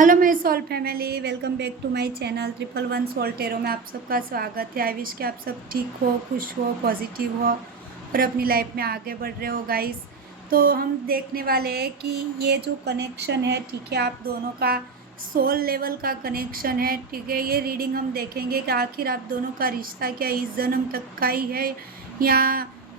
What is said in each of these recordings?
Hello my soul family, welcome back to my channel 111 soul tarot में आप सबका स्वागत है। आई विश कि आप सब ठीक हो, खुश हो, पॉजिटिव हो और अपनी लाइफ में आगे बढ़ रहे हो गाइस। तो हम देखने वाले हैं कि ये जो कनेक्शन है, ठीक है, आप दोनों का सोल लेवल का कनेक्शन है, ठीक है। ये रीडिंग हम देखेंगे कि आखिर आप दोनों का रिश्ता क्या इस जन्म तक का ही है या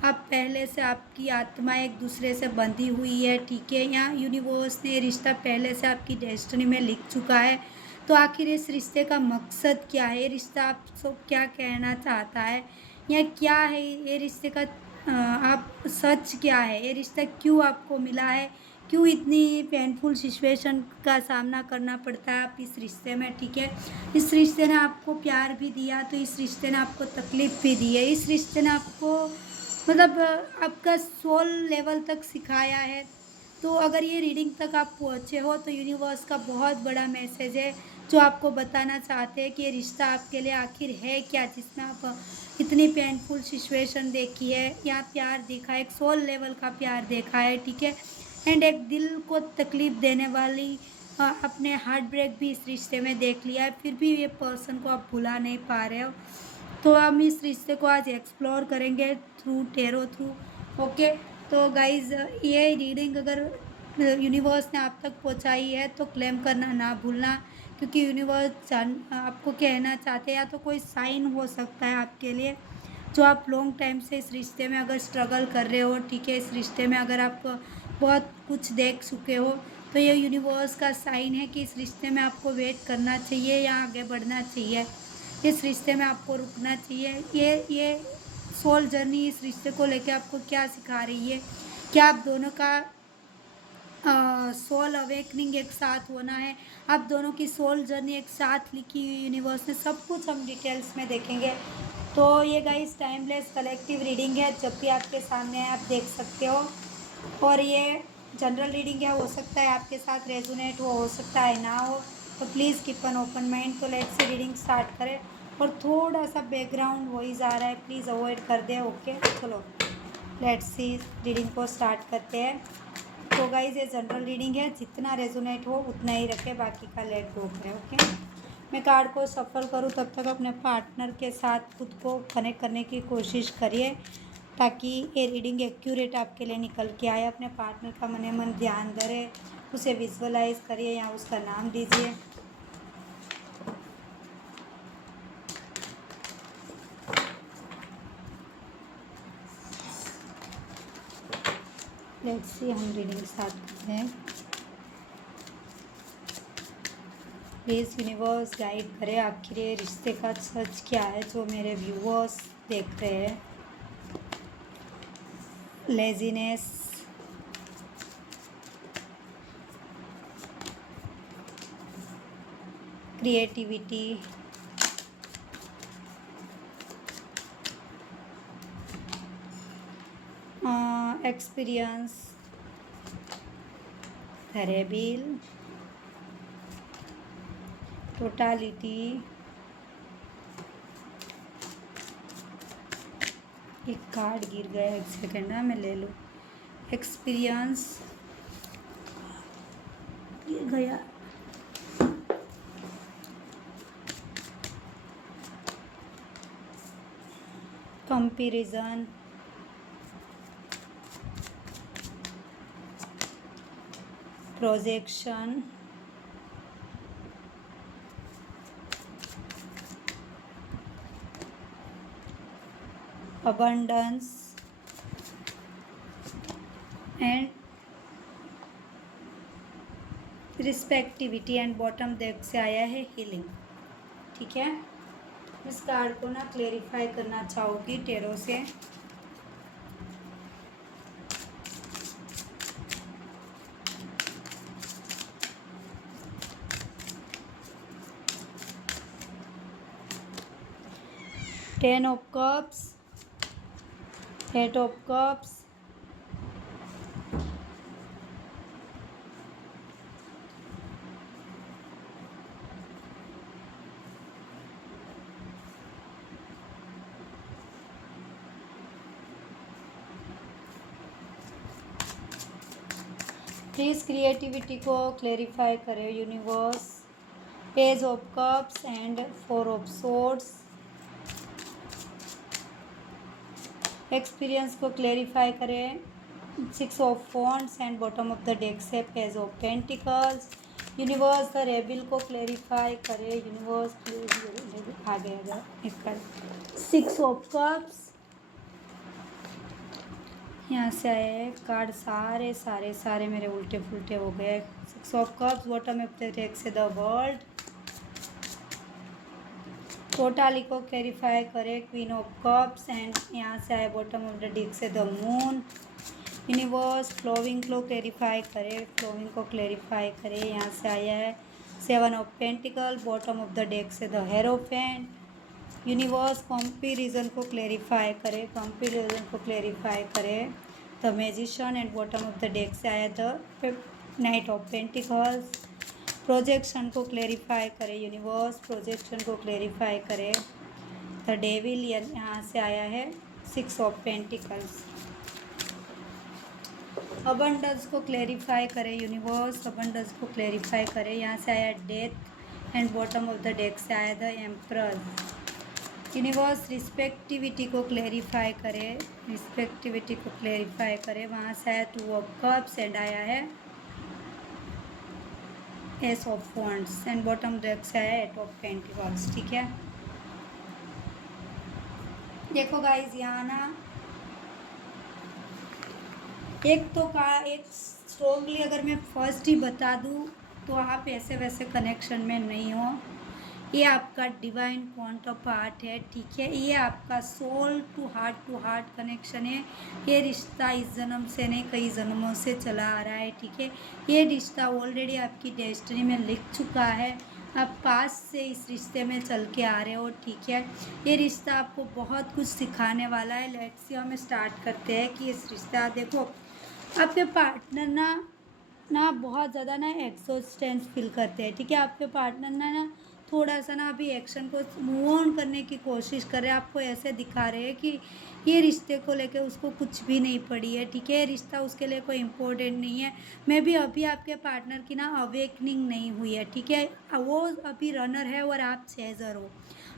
आप पहले से आपकी आत्मा एक दूसरे से बंधी हुई है, ठीक है, या यूनिवर्स ने रिश्ता पहले से आपकी डेस्टिनी में लिख चुका है। तो आखिर इस रिश्ते का मकसद क्या है, ये रिश्ता आप सब क्या कहना चाहता है या क्या है ये रिश्ते का आप सच क्या है, ये रिश्ता क्यों आपको मिला है, क्यों इतनी पेनफुल सिचुएशन का सामना करना पड़ता है आप इस रिश्ते में, ठीक है। इस रिश्ते ने आपको प्यार भी दिया तो इस रिश्ते ने आपको तकलीफ भी दी है, इस रिश्ते ने आपको मतलब आपका सोल लेवल तक सिखाया है। तो अगर ये रीडिंग तक आप पहुँचे हो तो यूनिवर्स का बहुत बड़ा मैसेज है जो आपको बताना चाहते हैं कि ये रिश्ता आपके लिए आखिर है क्या, जिसमें आप इतनी पेनफुल सिचुएशन देखी है या प्यार देखा है, एक सोल लेवल का प्यार देखा है, ठीक है। एंड एक दिल को तकलीफ देने वाली अपने हार्ट ब्रेक भी इस रिश्ते में देख लिया है, फिर भी ये पर्सन को आप भुला नहीं पा रहे हो। तो हम इस रिश्ते को आज एक्सप्लोर करेंगे थ्रू टेरो थ्रू। ओके, तो गाइज ये रीडिंग अगर यूनिवर्स ने आप तक पहुंचाई है तो क्लेम करना ना भूलना, क्योंकि यूनिवर्स जान आपको कहना चाहते हैं या तो कोई साइन हो सकता है आपके लिए जो आप लॉन्ग टाइम से इस रिश्ते में अगर स्ट्रगल कर रहे हो, ठीक है। इस रिश्ते में अगर आप बहुत कुछ देख चुके हो तो ये यूनिवर्स का साइन है कि इस रिश्ते में आपको वेट करना चाहिए या आगे बढ़ना चाहिए, इस रिश्ते में आपको रुकना चाहिए। ये सोल जर्नी इस रिश्ते को लेके आपको क्या सिखा रही है, क्या आप दोनों का सोल अवेकनिंग एक साथ होना है, आप दोनों की सोल जर्नी एक साथ लिखी हुई यूनिवर्स ने, सब कुछ हम डिटेल्स में देखेंगे। तो ये गाइस टाइमलेस कलेक्टिव रीडिंग है, जब भी आपके सामने है आप देख सकते हो। और ये जनरल रीडिंग है, हो सकता है आपके साथ रेजोनेट हो सकता है ना हो, तो please keep an open mind. तो लेट्स से रीडिंग स्टार्ट करें। और थोड़ा सा बैकग्राउंड वॉइस आ रहा है, प्लीज़ अवॉइड कर दें। ओके, चलो लेट्स सी रीडिंग को स्टार्ट करते हैं। तो गाइज ये जनरल रीडिंग है, जितना रेजोनेट हो उतना ही रखें, बाकी का लेट गो करें। ओके, मैं कार्ड को सफल करूँ तब तक अपने पार्टनर के साथ खुद को कनेक्ट करने की कोशिश करिए ताकि ये रीडिंग एक्यूरेट आपके लिए निकल के आए। अपने पार्टनर का मने मन ध्यान धरे, उसे विजुअलाइज करिए या उसका नाम दीजिए। लेट्स सी, हम रीडिंग स्टार्ट करते हैं। प्लीज़ यूनिवर्स गाइड करे, आखिर ये रिश्ते का सच क्या है जो मेरे व्यूअर्स देख रहे हैं। Laziness, creativity, experience, the rebel, totality. एक कार्ड गिर गया, एक सेकेंड ना मैं ले लूँ। एक्सपीरियंस गिर गया। Comparison, projection, abundance and receptivity. And bottom deck से आया है हीलिंग, ठीक है। इस कार्ड को ना क्लेरिफाई करना चाहूँगी टेरो से। Ten of cups, eight of cups, please creativity को क्लेरिफाई करें universe. Page of cups and 4 of swords. Experience को क्लेरिफाई करें 6 of wands and bottom of the deck से page of pentacles. Universe the rebel को clarify करे universe please. आ गया इसका 6 of cups. यहाँ से आए हैं कार्ड सारे सारे सारे मेरे उल्टे फुलटे हो गए। 6 of cups bottom of the deck से द वर्ल्ड। टोटाली को क्लेरिफाई करे क्वीन ऑफ कप्स एंड यहाँ से आए बॉटम ऑफ द डेक से द मून। यूनिवर्स फ्लोविंग को क्लेरिफाई करे फ्लोविंग को क्लेरिफाई करे। यहाँ से आया है 7 of pentacle bottom of the deck से द हेरोफेंट। यूनिवर्स कंपैरिजन को क्लेरिफाई करे कंपैरिजन को क्लेरिफाई करे the magician and bottom of the deck से आया the night of pentacles. Projection को क्लेरिफाई करे यूनिवर्स प्रोजेक्शन को क्लेरिफाई करे द डेविल। यहाँ से आया है 6 ऑफ पेंटिकल्स। अबंडेंस को क्लेरिफाई करे यूनिवर्स अबंडेंस को क्लेरिफाई करे। यहाँ से आया death and bottom of the deck से आया द एम्परर। यूनिवर्स रिस्पेक्टिविटी को क्लेरिफाई करे रिस्पेक्टिविटी को क्लेरिफाई करे। वहाँ से आया 2 ऑफ कप्स एंड आया है S of wands and bottom deck से आया 8 ऑफ पेंटिकल्स। ठीक है, देखो गाइज यहाँ ना एक स्ट्रोंगली अगर मैं फर्स्ट ही बता दूँ तो आप ऐसे वैसे कनेक्शन में नहीं हो। ये आपका डिवाइन काउंटर पार्ट है। ठीक है, ये आपका सोल टू हार्ट कनेक्शन है। ये रिश्ता इस जन्म से नहीं कई जन्मों से चला आ रहा है। ठीक है, ये रिश्ता ऑलरेडी आपकी डेस्टिनी में लिख चुका है। आप पास से इस रिश्ते में चल के आ रहे हो। ठीक है, ये रिश्ता आपको बहुत कुछ सिखाने वाला है। लेट्स सी हम स्टार्ट करते हैं कि इस रिश्ता देखो आपके पार्टनर ना बहुत ज़्यादा ना एक्सॉस्टेंस फील करते हैं। ठीक है, आपके पार्टनर ना थोड़ा सा ना अभी एक्शन को मूव ऑन करने की कोशिश कर रहे हैं। आपको ऐसे दिखा रहे हैं कि ये रिश्ते को लेके उसको कुछ भी नहीं पड़ी है। ठीक है, ये रिश्ता उसके लिए कोई इम्पोर्टेंट नहीं है। मैं भी अभी आपके पार्टनर की ना अवेकनिंग नहीं हुई है। ठीक है, वो अभी रनर है और आप चेजर हो।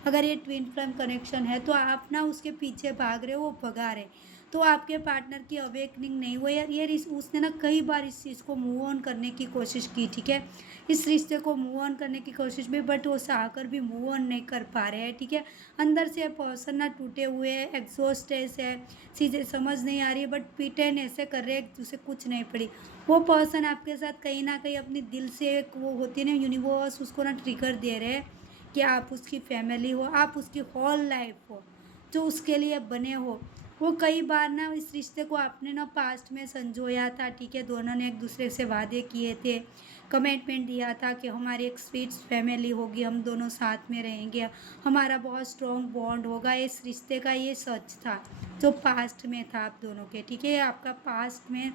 अगर ये ट्विन फ्लेम कनेक्शन है तो आप ना उसके पीछे भाग रहे हो, वो भगा रहे। तो आपके पार्टनर की अवेकनिंग नहीं हुई यार। ये उसने ना कई बार इस चीज़ को मूव ऑन करने की कोशिश की। ठीक है, इस रिश्ते को मूव ऑन करने की कोशिश भी, बट वो चाहकर भी मूव ऑन नहीं कर पा रहे हैं। ठीक है, अंदर से पर्सन ना टूटे हुए है, एग्जॉस्टेड है, चीज़ें समझ नहीं आ रही है, बट पीटेन ऐसे कर रहे हैं उसे कुछ नहीं पड़ी। वो पर्सन आपके साथ कहीं ना कहीं अपनी दिल से एक वो होती है ना यूनिवर्स, उसको ना ट्रिगर दे रहे हैं कि आप उसकी फैमिली हो, आप उसकी होल लाइफ हो, जो उसके लिए बने हो। वो कई बार ना इस रिश्ते को आपने ना पास्ट में संजोया था। ठीक है, दोनों ने एक दूसरे से वादे किए थे, कमिटमेंट दिया था कि हमारी एक स्वीट फैमिली होगी, हम दोनों साथ में रहेंगे, हमारा बहुत स्ट्रॉन्ग बॉन्ड होगा। इस रिश्ते का ये सच था जो पास्ट में था आप दोनों के। ठीक है, आपका पास्ट में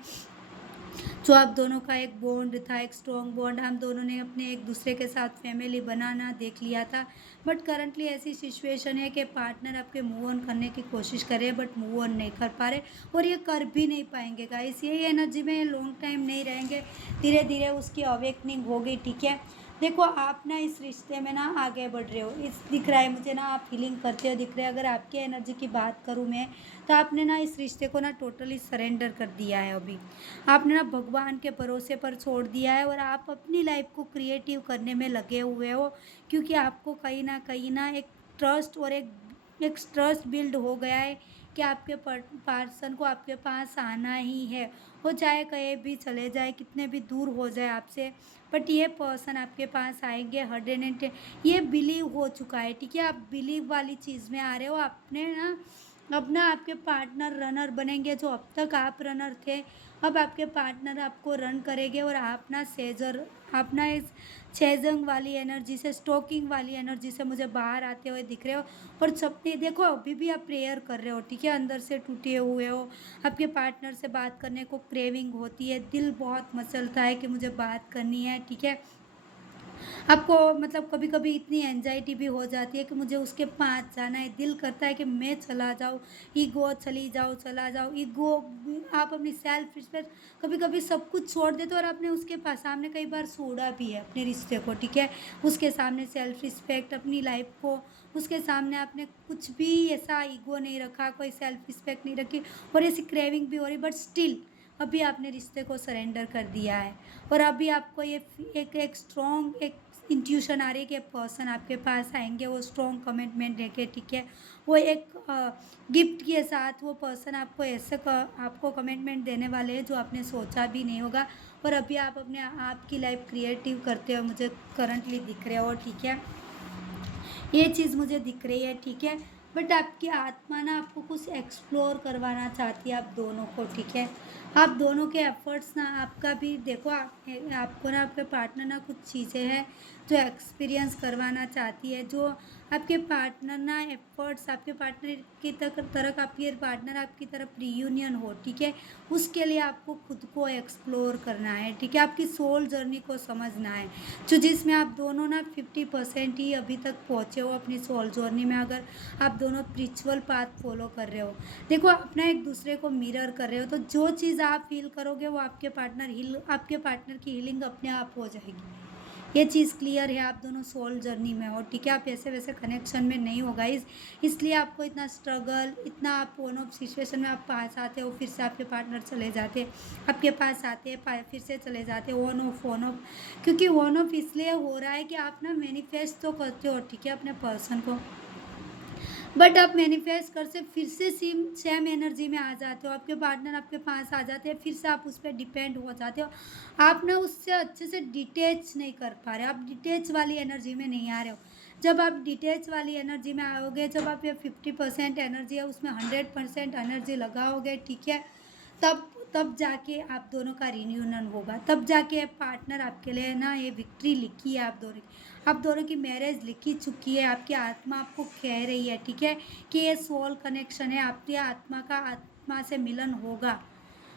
जो आप दोनों का एक बॉन्ड था, एक स्ट्रॉन्ग बॉन्ड, हम दोनों ने अपने एक दूसरे के साथ फैमिली बनाना देख लिया था। बट करंटली ऐसी सिचुएशन है कि पार्टनर आपके मूव ऑन करने की कोशिश कर रहे हैं बट मूव ऑन नहीं कर पा रहे और ये कर भी नहीं पाएंगे गाइस। ये एनर्जी में लॉन्ग टाइम नहीं रहेंगे, धीरे धीरे उसकी अवेकनिंग होगी। ठीक है, देखो आप ना इस रिश्ते में ना आगे बढ़ रहे हो, इस दिख रहा है मुझे ना, आप फीलिंग करते हो दिख रहे हो। अगर आपकी एनर्जी की बात करूँ मैं तो आपने ना इस रिश्ते को ना टोटली सरेंडर कर दिया है। अभी आपने ना भगवान के भरोसे पर छोड़ दिया है और आप अपनी लाइफ को क्रिएटिव करने में लगे हुए हो, क्योंकि आपको कहीं ना एक ट्रस्ट और एक ट्रस्ट बिल्ड हो गया है कि आपके पर्सन को आपके पास आना ही है। वो चाहे कहीं भी चले जाए, कितने भी दूर हो जाए आपसे, बट ये पर्सन आपके पास आएंगे 100%। ये बिलीव हो चुका है। ठीक है, आप बिलीव वाली चीज़ में आ रहे हो। आपने ना अब ना आपके पार्टनर रनर बनेंगे, जो अब तक आप रनर थे अब आपके पार्टनर आपको रन करेंगे और आप ना सेजर, आप ना इस छेजंग वाली एनर्जी से, स्टोकिंग वाली एनर्जी से मुझे बाहर आते हुए दिख रहे हो। और सपने देखो अभी भी आप प्रेयर कर रहे हो। ठीक है, अंदर से टूटे हुए हो, आपके पार्टनर से बात करने को क्रेविंग होती है, दिल बहुत मचलता है कि मुझे बात करनी है। ठीक है, आपको मतलब कभी-कभी इतनी एंग्ज़ायटी भी हो जाती है कि मुझे उसके पास जाना है, दिल करता है कि मैं चला जाऊँ, ईगो चली जाओ, चला जाओ, ईगो आप अपनी सेल्फ रिस्पेक्ट कभी-कभी सब कुछ छोड़ देते हो और आपने उसके पास सामने कई बार छोड़ा भी है अपने रिश्ते को, ठीक है? उसके सामने सेल्फ रिस्पेक्ट, अपनी लाइफ़ को, उसके सामने आपने कुछ भी ऐसा ईगो नहीं रखा, कोई सेल्फ रिस्पेक्ट नहीं रखी और ऐसी क्रेविंग भी हो रही बट स्टिल अभी आपने रिश्ते को सरेंडर कर दिया है और अभी आपको ये एक स्ट्रॉन्ग एक इंट्यूशन आ रही है कि पर्सन आपके पास आएंगे वो स्ट्रॉन्ग कमिटमेंट लेके, ठीक है? वो एक गिफ्ट के साथ वो पर्सन आपको आपको कमिटमेंट देने वाले हैं जो आपने सोचा भी नहीं होगा और अभी आप अपने आपकी लाइफ क्रिएटिव करते हो मुझे करंटली दिख रहे हो, ठीक है? ये चीज़ मुझे दिख रही है, ठीक है? बट आपकी आत्मा ना आपको कुछ एक्सप्लोर करवाना चाहती है आप दोनों को, ठीक है? आप दोनों के एफ़र्ट्स ना आपका भी देखो आपको ना आपके पार्टनर ना कुछ चीज़ें हैं जो एक्सपीरियंस करवाना चाहती है, जो आपके पार्टनर ना एफ़र्ट्स आपके पार्टनर की तरफ आपके पार्टनर आपकी तरफ रियूनियन हो, ठीक है? उसके लिए आपको खुद को एक्सप्लोर करना है, ठीक है? आपकी सोल जर्नी को समझना है। जो जिसमें आप दोनों ना 50% ही अभी तक पहुँचे हो अपनी सोल जर्नी में, अगर आप दोनों स्पिरिचुअल पाथ फॉलो कर रहे हो। देखो अपना एक दूसरे को मिरर कर रहे हो तो जो चीज़ आप फील करोगे वो आपके पार्टनर की हीलिंग अपने आप हो जाएगी। ये चीज़ क्लियर है, आप दोनों सोल जर्नी में हो, ठीक है? आप ऐसे वैसे कनेक्शन में नहीं हो गाइस, इसलिए आपको इतना स्ट्रगल, इतना आप ऑन ऑफ सिचुएशन में आप पास आते हो, फिर से आपके पार्टनर चले जाते, आपके पास आते हैं, फिर से चले जाते, ऑन ऑफ। क्योंकि ऑन ऑफ इसलिए हो रहा है कि आप ना मैनिफेस्ट तो करते हो, ठीक है, अपने पर्सन को, बट आप मैनिफेस्ट कर से फिर से सेम एनर्जी में आ जाते हो, आपके पार्टनर आपके पास आ जाते हैं, फिर से आप उस पर डिपेंड हो जाते हो, आप ना उससे अच्छे से डिटेच नहीं कर पा रहे, आप डिटेच वाली एनर्जी में नहीं आ रहे हो। जब आप डिटेच वाली एनर्जी में आओगे, जब आप ये 50% एनर्जी है उसमें 100% एनर्जी लगाओगे, ठीक है? तब तब जाके आप दोनों का रिन्यूनन होगा, तब जाके पार्टनर आपके लिए ना ये विक्ट्री लिखी है आप दोनों की, आप दोनों की मैरिज लिखी चुकी है, आपकी आत्मा आपको कह रही है, ठीक है, कि ये सोल कनेक्शन है, आपकी आत्मा का आत्मा से मिलन होगा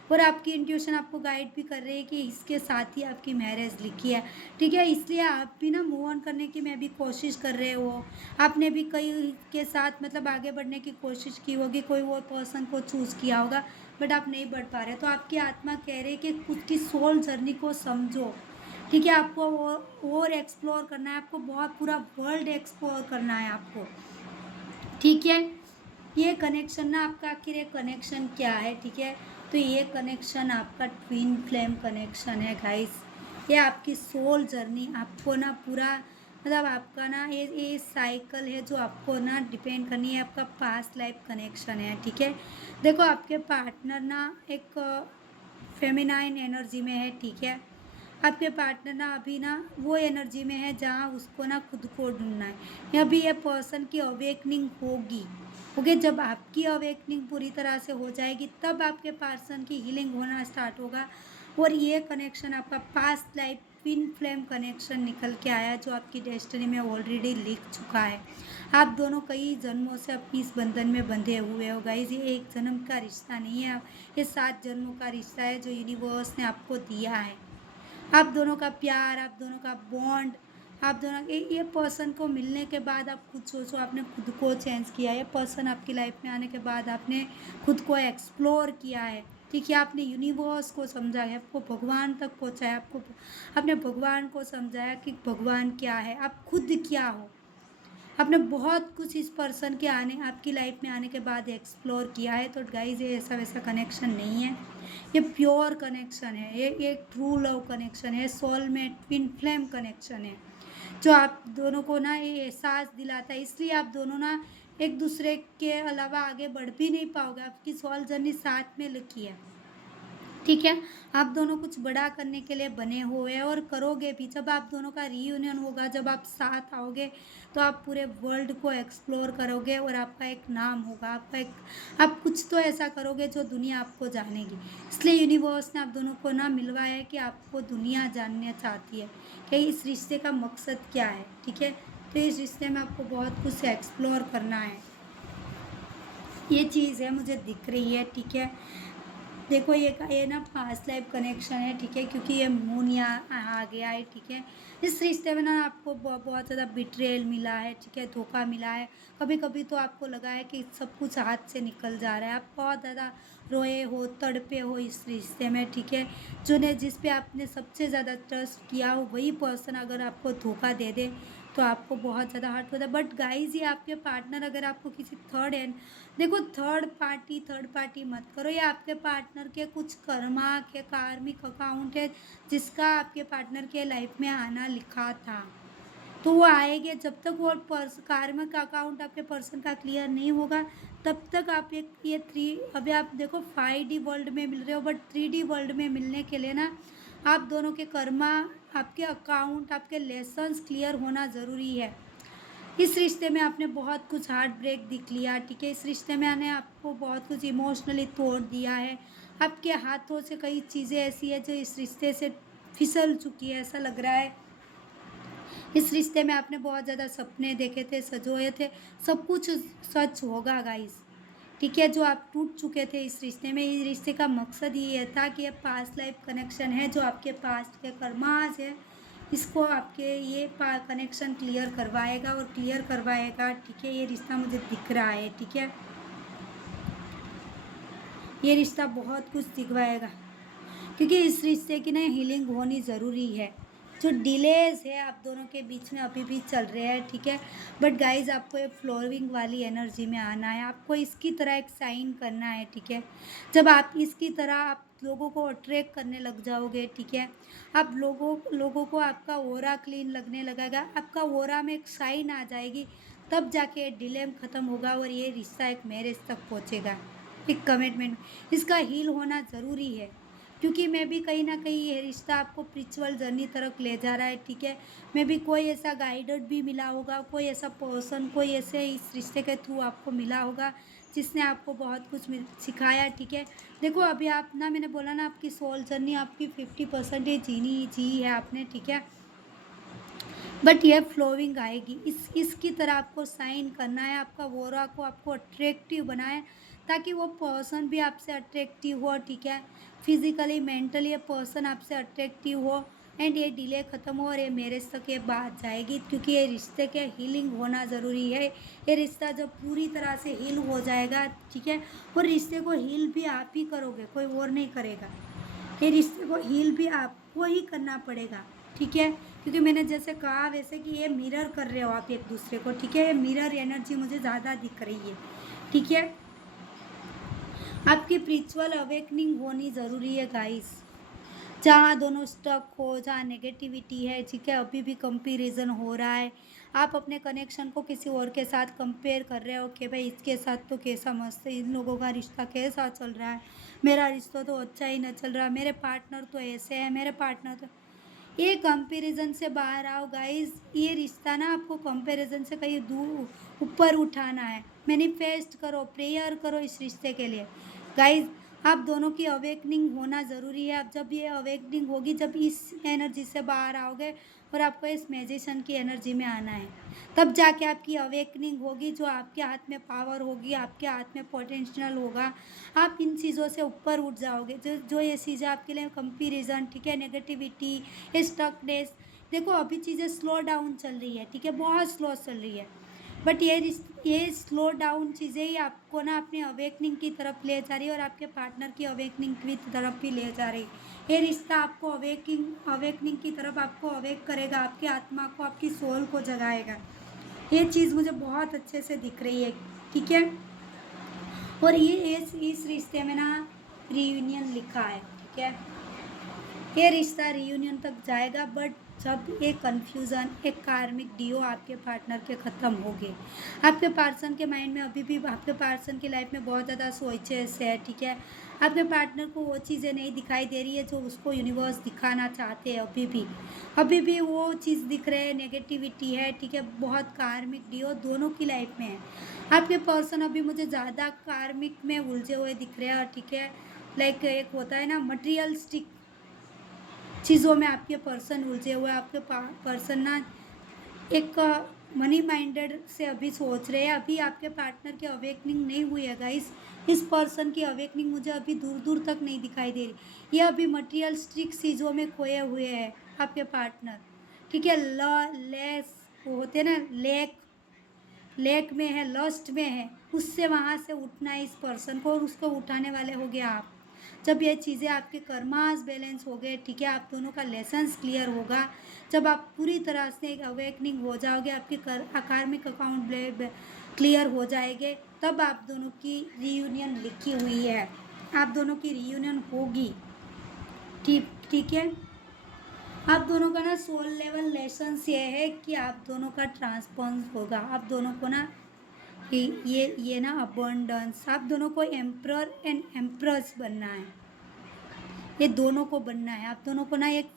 और आपकी इंट्यूशन आपको गाइड भी कर रही है कि इसके साथ ही आपकी मैरिज लिखी है, ठीक है? इसलिए आप भी ना मूव ऑन करने की मैं भी कोशिश कर रहे हो, आपने भी कई के साथ मतलब आगे बढ़ने की कोशिश की होगी, कोई और पर्सन को चूज़ किया होगा बट आप नहीं बढ़ पा रहे, तो आपकी आत्मा कह रही है कि खुद की सोल जर्नी को समझो, ठीक है? आपको और एक्सप्लोर करना है, आपको बहुत पूरा वर्ल्ड एक्सप्लोर करना है आपको, ठीक है? ये कनेक्शन ना आपका आखिर ये कनेक्शन क्या है, ठीक है? तो ये कनेक्शन आपका ट्विन फ्लेम कनेक्शन है गाइस। ये आपकी सोल जर्नी आपको ना पूरा मतलब आपका ना ये साइकिल है जो आपको ना डिपेंड करनी है, आपका पास्ट लाइफ कनेक्शन है, ठीक है? देखो आपके पार्टनर ना एक फेमिनाइन एनर्जी में है, ठीक है? आपके पार्टनर ना अभी ना वो एनर्जी में है जहाँ उसको ना खुद को ढूंढना है, अभी ये पर्सन की अवेकनिंग होगी, ओके? जब आपकी अवेकनिंग पूरी तरह से हो जाएगी तब आपके पर्सन की हीलिंग होना स्टार्ट होगा और ये कनेक्शन आपका past life twin flame connection निकल के आया जो आपकी डेस्टिनी में ऑलरेडी लिख चुका है। आप दोनों कई जन्मों से अपनी इस बंधन में बंधे हुए हो गाइस, ये एक जन्म का रिश्ता नहीं है, ये 7 जन्मों का रिश्ता है जो यूनिवर्स ने आपको दिया है। आप दोनों का प्यार, आप दोनों का बॉन्ड, आप दोनों ये पर्सन को मिलने के बाद आप खुद सोचो, आपने खुद को चेंज किया, ये पर्सन आपकी लाइफ में आने के बाद आपने खुद को एक्सप्लोर किया है, ठीक है? आपने यूनिवर्स को समझा है, आपको भगवान तक पहुँचाया, आपने भगवान को समझाया कि भगवान क्या है, आप खुद क्या हो। आपने बहुत कुछ इस पर्सन के आने आपकी लाइफ में आने के बाद एक्सप्लोर किया है, तो गाइज ये ऐसा वैसा कनेक्शन नहीं है, ये प्योर कनेक्शन है, ये ट्रू लव कनेक्शन है, सोलमेट ट्विन फ्लेम कनेक्शन है जो आप दोनों को ना ये एहसास दिलाता है। इसलिए आप दोनों ना एक दूसरे के अलावा आगे बढ़ भी नहीं पाओगे, आपकी सोल जर्नी साथ में लिखी है, ठीक है? आप दोनों कुछ बड़ा करने के लिए बने हुए हैं और करोगे भी। जब आप दोनों का रीयूनियन होगा, जब आप साथ आओगे तो आप पूरे वर्ल्ड को एक्सप्लोर करोगे और आपका एक नाम होगा, आप कुछ तो ऐसा करोगे जो दुनिया आपको जानेगी। इसलिए यूनिवर्स ने आप दोनों को ना मिलवाया है कि आपको दुनिया जानना चाहती है कि इस रिश्ते का मकसद क्या है, ठीक है? तो इस रिश्ते में आपको बहुत कुछ एक्सप्लोर करना है, ये चीज़ है मुझे दिख रही है, ठीक है? देखो ये ना पास्ट लाइफ कनेक्शन है, ठीक है, क्योंकि ये मून यहाँ आ गया है, ठीक है। इस रिश्ते में ना आपको बहुत ज़्यादा बिट्रेयल मिला है, ठीक है, धोखा मिला है। कभी कभी तो आपको लगा है कि सब कुछ हाथ से निकल जा रहा है, आप बहुत ज़्यादा रोए हो, तड़पे हो इस रिश्ते में, ठीक है। जिस पे आपने सबसे ज़्यादा ट्रस्ट किया हो वही पर्सन अगर आपको धोखा दे दे तो आपको बहुत ज़्यादा हर्ट होता है। बट गाइज ये आपके पार्टनर अगर आपको किसी थर्ड एंड, देखो थर्ड पार्टी मत करो। ये आपके पार्टनर के कुछ कर्मा के कार्मिक अकाउंट है जिसका आपके पार्टनर के लाइफ में आना लिखा था, तो वो आएंगे। जब तक वो कार्मिक अकाउंट आपके पर्सन का क्लियर नहीं होगा तब तक आप एक ये थ्री, अभी आप देखो 5D वर्ल्ड में मिल रहे हो, बट 3D वर्ल्ड में मिलने के लिए ना आप दोनों के कर्मा, आपके अकाउंट, आपके लेसन्स क्लियर होना ज़रूरी है। इस रिश्ते में आपने बहुत कुछ हार्ट ब्रेक दिख लिया, ठीक है। इस रिश्ते में आने आपको बहुत कुछ इमोशनली तोड़ दिया है। आपके हाथों से कई चीज़ें ऐसी है जो इस रिश्ते से फिसल चुकी है, ऐसा लग रहा है। इस रिश्ते में आपने बहुत ज़्यादा सपने देखे थे, सजोए थे, सब कुछ सच होगा गाइस, ठीक है। जो आप टूट चुके थे इस रिश्ते में, इस रिश्ते का मकसद ये था कि ये पास्ट लाइफ कनेक्शन है जो आपके पास्ट के कर्मास है, इसको आपके ये कनेक्शन क्लियर करवाएगा और क्लियर करवाएगा, ठीक है। ये रिश्ता मुझे दिख रहा है, ठीक है, ये रिश्ता बहुत कुछ दिखवाएगा क्योंकि इस रिश्ते की ना हीलिंग होनी ज़रूरी है। जो डिलेज है आप दोनों के बीच में अभी भी चल रहे हैं, ठीक है। बट गाइज आपको ये फ्लोरिंग वाली एनर्जी में आना है, आपको इसकी तरह एक साइन करना है, ठीक है। जब आप इसकी तरह आप लोगों को अट्रैक्ट करने लग जाओगे, ठीक है, आप लोगों को आपका ओरा क्लीन लगने लगेगा, आपका ओरा में एक साइन आ जाएगी, तब जाके डिलेम ख़त्म होगा और ये रिश्ता एक मैरिज तक पहुँचेगा, एक कमिटमेंट। इसका हील होना ज़रूरी है क्योंकि मैं भी कहीं ना कहीं ये रिश्ता आपको स्पिरिचुअल जर्नी तरफ ले जा रहा है, ठीक है। मैं भी कोई ऐसा गाइडेड भी मिला होगा, कोई ऐसा पर्सन, कोई ऐसे इस रिश्ते के थ्रू आपको मिला होगा जिसने आपको बहुत कुछ सिखाया, ठीक है। देखो अभी आप ना, मैंने बोला ना आपकी सोल जर्नी आपकी 50% जी है आपने, ठीक है। बट ये फ्लोविंग आएगी, इसकी तरह आपको साइन करना है, आपका वोरा को आपको अट्रैक्टिव बनाए ताकि वो पर्सन भी आपसे अट्रैक्टिव हो, ठीक है। फिजिकली मेंटली ये पर्सन आपसे अट्रैक्टिव हो एंड ये डिले ख़त्म हो और ये मैरिज तक ये बात जाएगी क्योंकि ये रिश्ते के हीलिंग होना ज़रूरी है। ये रिश्ता जब पूरी तरह से हील हो जाएगा, ठीक है, और रिश्ते को हील भी आप ही करोगे, कोई और नहीं करेगा। ये रिश्ते को हील भी आपको ही करना पड़ेगा, ठीक है, क्योंकि मैंने जैसे कहा वैसे कि ये मिरर कर रहे हो आप एक दूसरे को, ठीक है। ये मिरर एनर्जी मुझे ज़्यादा दिख रही है, ठीक है। आपकी स्पिरिचुअल अवेकनिंग होनी ज़रूरी है गाइस। जहाँ दोनों स्टक हो, जहाँ नेगेटिविटी है, ठीक है, अभी भी कंपैरिजन हो रहा है, आप अपने कनेक्शन को किसी और के साथ कंपेयर कर रहे हो कि भाई इसके साथ तो कैसा मस्त है, इन लोगों का रिश्ता कैसा चल रहा है, मेरा रिश्ता तो अच्छा ही नहीं चल रहा, मेरे पार्टनर तो ऐसे हैं, मेरे पार्टनर तो, ये कंपैरिजन से बाहर आओ गाइस। ये रिश्ता ना आपको कंपैरिजन से कहीं दूर ऊपर उठाना है। मैनिफेस्ट करो, प्रेयर करो इस रिश्ते के लिए गाइस। आप दोनों की अवेकनिंग होना ज़रूरी है। अब जब ये अवेकनिंग होगी, जब इस एनर्जी से बाहर आओगे और आपको इस मैजिशियन की एनर्जी में आना है, तब जाके आपकी अवेकनिंग होगी, जो आपके हाथ में पावर होगी, आपके हाथ में पोटेंशियल होगा, आप इन चीज़ों से ऊपर उठ जाओगे। जो ये चीज़ें आपके लिए कंपैरिजन, ठीक है, नेगेटिविटी, स्टकनेस, देखो अभी चीज़ें स्लो डाउन चल रही है, ठीक है, बहुत स्लो चल रही है। बट ये स्लो डाउन चीज़ें ही आपको ना अपनी अवेकनिंग की तरफ ले जा रही है और आपके पार्टनर की अवेकनिंग की तरफ भी ले जा रही है। ये रिश्ता आपको अवेकनिंग की तरफ आपको अवेक करेगा, आपकी आत्मा को, आपकी सोल को जगाएगा। ये चीज़ मुझे बहुत अच्छे से दिख रही है, ठीक है। और ये इस रिश्ते में ना रियूनियन लिखा है, ठीक है। ये रिश्ता रियूनियन तक जाएगा, बट जब एक कन्फ्यूज़न, एक कार्मिक डियो आपके पार्टनर के ख़त्म हो गए। आपके पार्सन के माइंड में अभी भी, आपके पार्सन की लाइफ में बहुत ज़्यादा सोचेस है, ठीक है। आपके पार्टनर को वो चीज़ें नहीं दिखाई दे रही है जो उसको यूनिवर्स दिखाना चाहते हैं। अभी भी वो चीज़ दिख रहे है, नेगेटिविटी है, ठीक है, बहुत कार्मिक डियो दोनों की लाइफ में है। आपके पर्सन अभी मुझे ज़्यादा कार्मिक में उलझे हुए दिख रहे हैं, ठीक है। लाइक एक होता है ना मटेरियलिस्टिक चीज़ों में आपके पर्सन उलझे हुए, आपके पर्सन ना एक मनी माइंडेड से अभी सोच रहे हैं। अभी आपके पार्टनर की अवेकनिंग नहीं हुई है गाइस। इस पर्सन की अवेकनिंग मुझे अभी दूर दूर तक नहीं दिखाई दे रही। ये अभी मटेरियलिस्टिक चीज़ों में खोए हुए हैं आपके पार्टनर। ठीक है, लेस वो होते हैं ना, लेक में है, लस्ट में है, उससे वहाँ से उठना है इस पर्सन को, और उसको उठाने वाले हो गए आप। जब ये चीज़ें आपके कर्मास बैलेंस हो गए, ठीक है, आप दोनों का लेसन्स क्लियर होगा, जब आप पूरी तरह से एक अवेकनिंग हो जाओगे, आपके कार्मिक अकाउंट क्लियर हो जाएंगे, तब आप दोनों की रीयूनियन लिखी हुई है। आप दोनों की रीयूनियन होगी। ठीक ठीक है। आप दोनों का ना सोल लेवल लेसन्स ये है कि आप दोनों का ट्रांसफॉर्म होगा। आप दोनों को ना ये ना अबंडेंस, आप दोनों को एम्प्रर एंड एम्प्रेस बनना है। ये दोनों को बनना है। आप दोनों को ना एक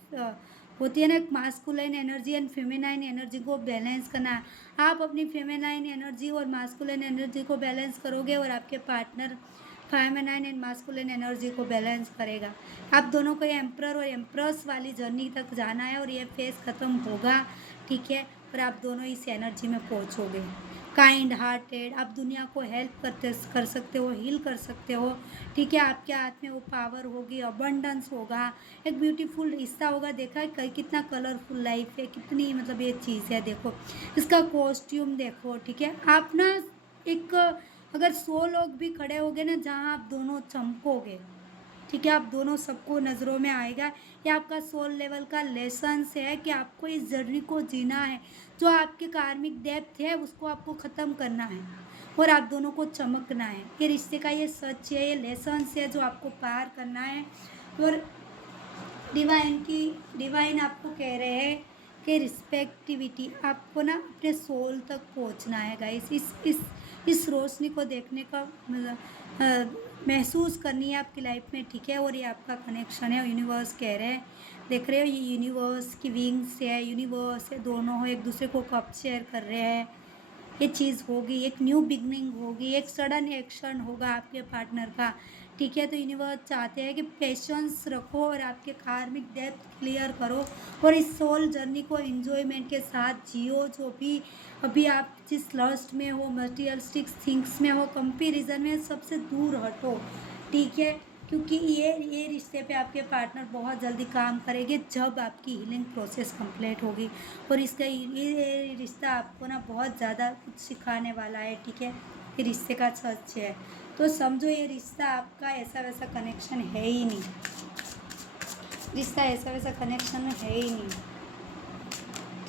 होती है ना एक masculine energy and feminine energy को बैलेंस करना है। आप अपनी फेमिनाइन एनर्जी और मास्कुलाइन एनर्जी को बैलेंस करोगे, और आपके partner feminine and masculine energy को बैलेंस करेगा। आप दोनों को ये एम्प्रर और एम्प्रेस वाली जर्नी तक जाना है, और ये फेज ख़त्म होगा। ठीक है, और आप दोनों इस एनर्जी में पहुंचोगे। काइंड हार्टेड, आप दुनिया को हेल्प कर सकते हो, हील कर सकते हो। ठीक है, आपके हाथ में वो पावर होगी, अबंडेंस होगा, एक ब्यूटीफुल रिश्ता होगा। देखा है कितना कलरफुल लाइफ है, कितनी मतलब ये चीज़ है। देखो इसका कॉस्ट्यूम देखो। ठीक है, आप ना एक अगर 100 लोग भी खड़े होंगे ना, जहाँ आप दोनों चमकोगे, ठीक है, आप दोनों सबको नज़रों में आएगा। ये आपका सोल लेवल का लेसन्स है कि आपको इस जर्नी को जीना है। जो आपके कार्मिक डेप्थ है उसको आपको ख़त्म करना है, और आप दोनों को चमकना है। ये रिश्ते का ये सच है, ये लेसन्स है जो आपको पार करना है। और डिवाइन आपको कह रहे हैं कि रिस्पेक्टिविटी, आपको ना अपने सोल तक पहुंचना है गाइस। इस रोशनी को देखने का महसूस करनी है आपकी लाइफ में। ठीक है, और ये आपका कनेक्शन है। यूनिवर्स कह रहे हैं, देख रहे हो, ये यूनिवर्स की विंग्स है, यूनिवर्स है, दोनों एक दूसरे को कप शेयर कर रहे हैं। ये चीज़ होगी, एक न्यू बिगनिंग होगी, एक सडन एक्शन होगा आपके पार्टनर का। ठीक है, तो यूनिवर्स चाहते हैं कि पेशेंस रखो और आपके कार्मिक डेप्थ क्लियर करो, और इस सोल जर्नी को एंजॉयमेंट के साथ जियो। जो भी अभी आप जिस लस्ट में हो, मटेरियलिस्टिक थिंग्स में हो, कंपैरिजन में, सबसे दूर हटो। ठीक है, क्योंकि ये रिश्ते पे आपके पार्टनर बहुत जल्दी काम करेंगे जब आपकी हीलिंग प्रोसेस कंप्लीट होगी। और इसका ये रिश्ता आपको ना बहुत ज़्यादा कुछ सिखाने वाला है। ठीक है, ये रिश्ते का सच है। तो समझो ये रिश्ता आपका ऐसा वैसा कनेक्शन है ही नहीं। रिश्ता ऐसा वैसा कनेक्शन में है ही नहीं।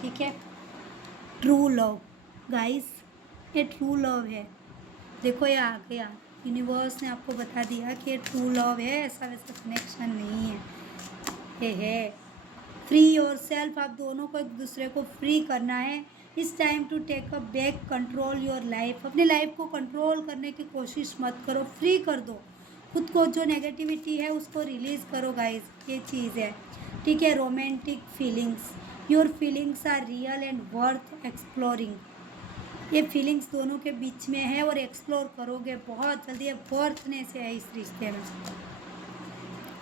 ठीक है, ट्रू लव गाइस, ये ट्रू लव है। देखो ये आ गया, यूनिवर्स ने आपको बता दिया कि ये ट्रू लव है, ऐसा वैसा कनेक्शन नहीं है। ये है फ्री योर सेल्फ। आप दोनों को एक दूसरे को फ्री करना है। Is time to take a back control your life. अपनी लाइफ को कंट्रोल करने की कोशिश मत करो, फ्री कर दो खुद को। जो नेगेटिविटी है उसको रिलीज़ करो गाइस, ये चीज़ है। ठीक है, romantic feelings, your feelings are real and worth exploring. ये फीलिंग्स दोनों के बीच में है, और एक्सप्लोर करोगे बहुत जल्दी। बर्थनेस है इस रिश्ते में।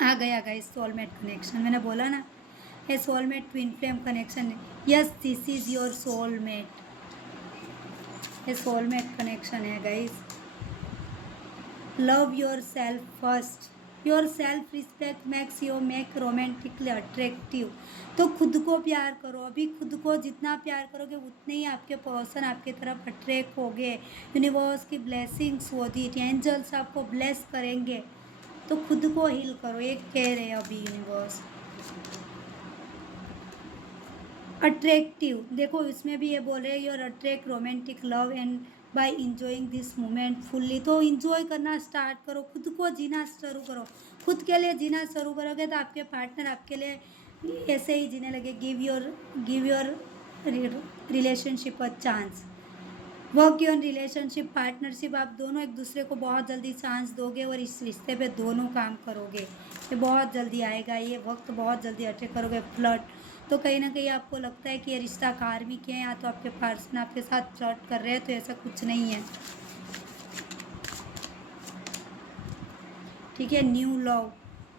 आ गया गाइस सोलमेट कनेक्शन, मैंने बोला ना, ये सोलमेट ट्विन फ्लेम कनेक्शन है। Yes, this is your soulmate. ये सोलमेट कनेक्शन है guys. Love your self first. Your self respect makes you make romantically attractive. तो खुद को प्यार करो। अभी खुद को जितना प्यार करोगे उतने ही आपके पर्सन आपके तरफ अट्रैक्ट होंगे। यूनिवर्स की ब्लेसिंग्स होती है, एंजल्स आपको ब्लेस करेंगे। तो खुद को हील करो, ये कह रहे हैं अभी यूनिवर्स। अट्रैक्टिव, देखो इसमें भी ये बोल रहे हैं your attract romantic love and by enjoying this moment fully. तो इंजॉय करना स्टार्ट करो, खुद को जीना शुरू करो। खुद के लिए जीना शुरू करोगे तो आपके पार्टनर आपके लिए ऐसे ही जीने लगे। Give your relationship a chance. Work on relationship partnership, आप दोनों एक दूसरे को बहुत जल्दी चांस दोगे, और इस रिश्ते पे दोनों काम करोगे। ये बहुत जल्दी आएगा, ये वक्त बहुत जल्दी अटैक करोगे। फ्लर्ट, तो कहीं ना कहीं आपको लगता है कि ये रिश्ता कार्मिक है, या तो आपके पर्सन आपके साथ फ्लर्ट कर रहे हैं, तो ऐसा कुछ नहीं है। ठीक है, न्यू लव,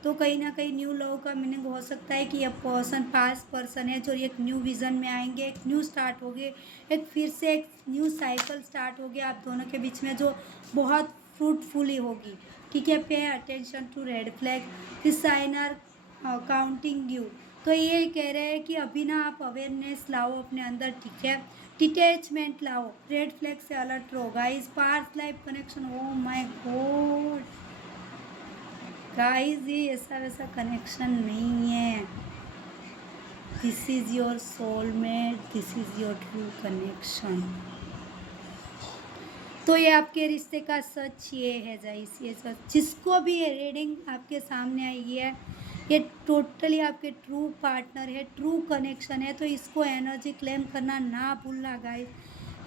तो कहीं ना कहीं न्यू लव का मीनिंग हो सकता है कि ये पर्सन पास्ट पर्सन है जो एक न्यू विजन में आएंगे, एक न्यू स्टार्ट होगी, एक फिर से एक न्यू साइकिल स्टार्ट होगी आप दोनों के बीच में, जो बहुत फ्रूटफुली होगी। ठीक है, pay attention to red flag, this sign are counting you. तो ये कह रहे हैं कि अभी ना आप अवेयरनेस लाओ अपने अंदर। ठीक है, डिटैचमेंट लाओ, रेड फ्लैग से अलर्ट रहो guys. Past life connection, oh my God guys, ये ऐसा वैसा कनेक्शन नहीं है। This is your soulmate, this is your true connection. तो ये आपके रिश्ते का सच ये है गाइस, ये सच। जिसको भी ये रीडिंग आपके सामने आई है, ये टोटली आपके ट्रू पार्टनर है, ट्रू कनेक्शन है। तो इसको एनर्जी क्लेम करना ना भूलना गाइस,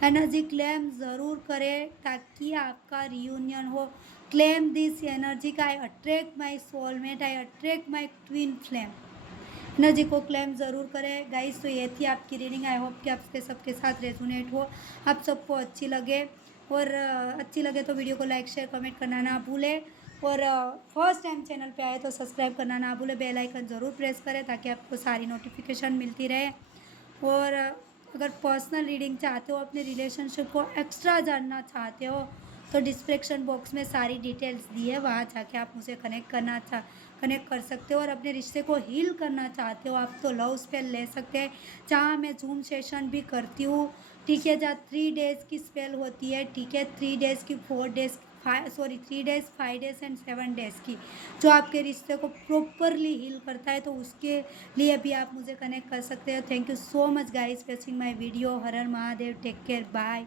एनर्जी क्लेम ज़रूर करें ताकि आपका रियूनियन हो। क्लेम दिस एनर्जी का, I attract my soulmate, I attract my twin flame. Energy को क्लेम ज़रूर करें गाइस। तो ये थी आपकी रीडिंग। आई होप कि आपके सबके साथ रेजोनेट हो, आप सबको अच्छी लगे। और अच्छी लगे तो वीडियो को लाइक शेयर कमेंट करना ना भूलें। और फर्स्ट टाइम चैनल पे आए तो सब्सक्राइब करना ना भूलें, बेल आइकन ज़रूर प्रेस करें ताकि आपको सारी नोटिफिकेशन मिलती रहे। और अगर पर्सनल रीडिंग चाहते हो, अपने रिलेशनशिप को एक्स्ट्रा जानना चाहते हो, तो डिस्क्रिप्शन बॉक्स में सारी डिटेल्स दी है, वहाँ जाके आप मुझे कनेक्ट कर सकते हो। और अपने रिश्ते को हील करना चाहते हो आप, तो लव स्पेल ले सकते हैं, जहाँ मैं जूम सेशन भी करती हूँ। ठीक है, जहाँ 3 डेज़ की स्पेल होती है। ठीक है, 3 डेज़ की, 4 days, 3 days, 5 days and 7 days की, जो आपके रिश्ते को प्रॉपरली हील करता है। तो उसके लिए भी आप मुझे कनेक्ट कर सकते हो। Thank you so much guys watching my video. हर हर महादेव, टेक केयर, बाय।